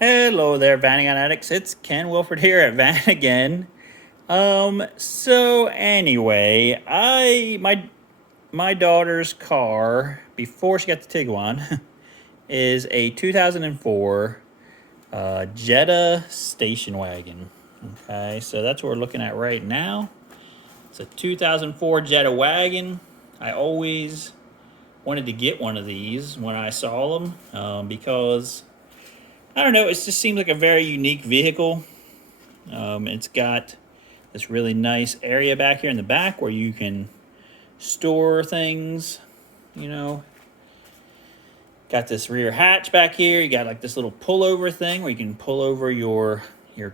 Hello there, Vanagon addicts. It's Ken Wilford here at Van again. So anyway, my daughter's car before she got the Tiguan is a 2004 Jetta station wagon. Okay, so that's what we're looking at right now. It's a 2004 Jetta wagon. I always wanted to get one of these when I saw them because I don't know. It just seems like a very unique vehicle. It's got this really nice area back here in the back where you can store things. You know, got this rear hatch back here. You got like this little pullover thing where you can pull over your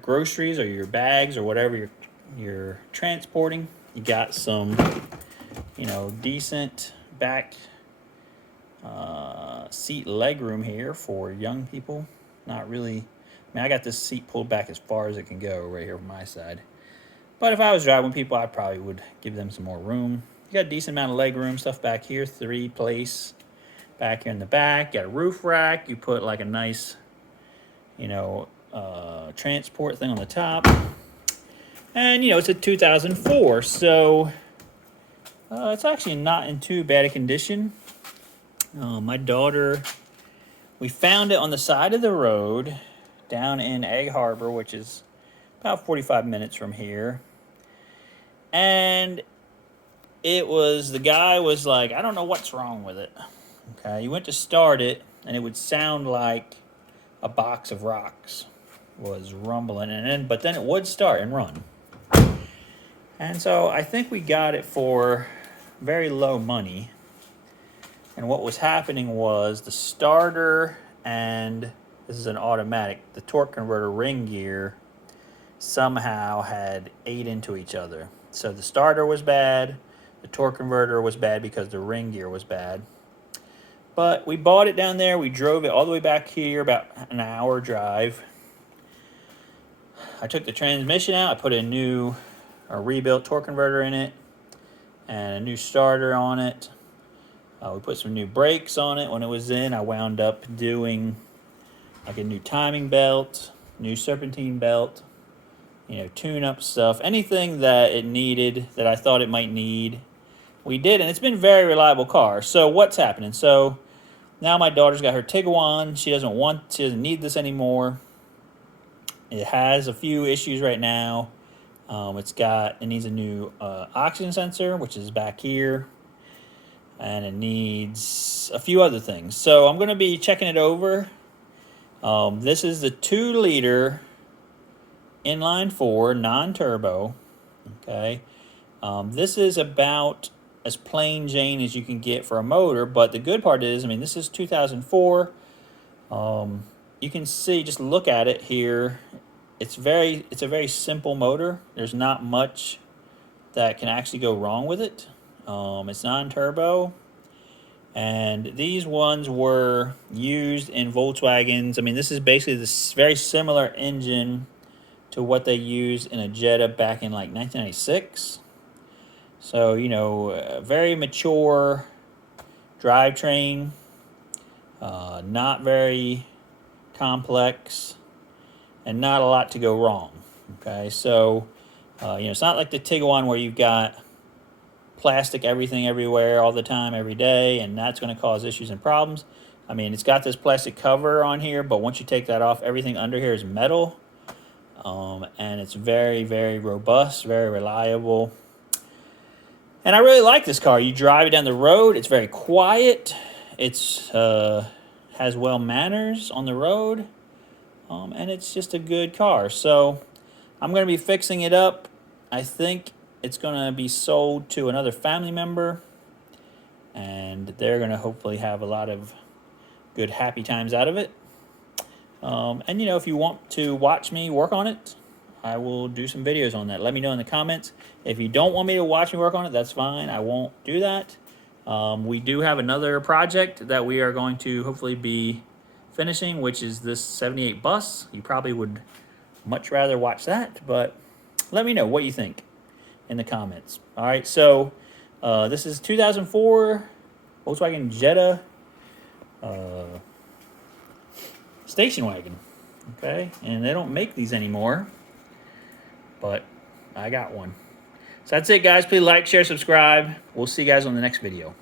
groceries or your bags or whatever you're transporting. You got some, decent back seat leg room here for young people. Not really. I mean, I got this seat pulled back as far as it can go right here from my side. But if I was driving people, I probably would give them some more room. You got a decent amount of leg room stuff back here. 3-place back here in the back. Got a roof rack. You put like a nice, transport thing on the top. And, it's a 2004. So it's actually not in too bad a condition. My daughter... We found it on the side of the road down in Egg Harbor, which is about 45 minutes from here. And the guy was like, I don't know what's wrong with it. Okay, he went to start it, and it would sound like a box of rocks was rumbling, but then it would start and run. And so I think we got it for very low money. And what was happening was the starter and this is an automatic, the torque converter ring gear somehow had ate into each other. So the starter was bad, the torque converter was bad because the ring gear was bad. But we bought it down there, we drove it all the way back here, about an hour drive. I took the transmission out, I put a rebuilt torque converter in it and a new starter on it. We put some new brakes on it when it was in. I wound up doing like a new timing belt, new serpentine belt, tune-up stuff. Anything that it needed, that I thought it might need, we did. And it's been a very reliable car. So what's happening? So now my daughter's got her Tiguan. She doesn't need this anymore. It has a few issues right now. It needs a new oxygen sensor, which is back here. And it needs a few other things. So I'm going to be checking it over. This is the 2-liter inline-4 non-turbo. Okay. This is about as plain Jane as you can get for a motor. But the good part is, this is 2004. You can see, just look at it here. It's a very simple motor. There's not much that can actually go wrong with it. It's non-turbo, and these ones were used in Volkswagens. This is basically this very similar engine to what they used in a Jetta back in like 1996. So, a very mature drivetrain, not very complex, and not a lot to go wrong. Okay, so, it's not like the Tiguan where you've got plastic everything everywhere all the time every day, and that's going to cause issues and problems. It's got this plastic cover on here, but once you take that off, everything under here is metal, and it's very, very robust, very reliable. And I really like this car. You drive it down the road, it's very quiet, it's has well manners on the road, and it's just a good car. So I'm going to be fixing it up. I think it's going to be sold to another family member, and they're going to hopefully have a lot of good, happy times out of it. And, if you want to watch me work on it, I will do some videos on that. Let me know in the comments. If you don't want me to watch me work on it, that's fine. I won't do that. We do have another project that we are going to hopefully be finishing, which is this 78 bus. You probably would much rather watch that, but let me know what you think in the comments. All right, so this is 2004 Volkswagen Jetta station wagon. Okay, and they don't make these anymore, but I got one. So that's it, guys. Please like, share, subscribe. We'll see you guys on the next video.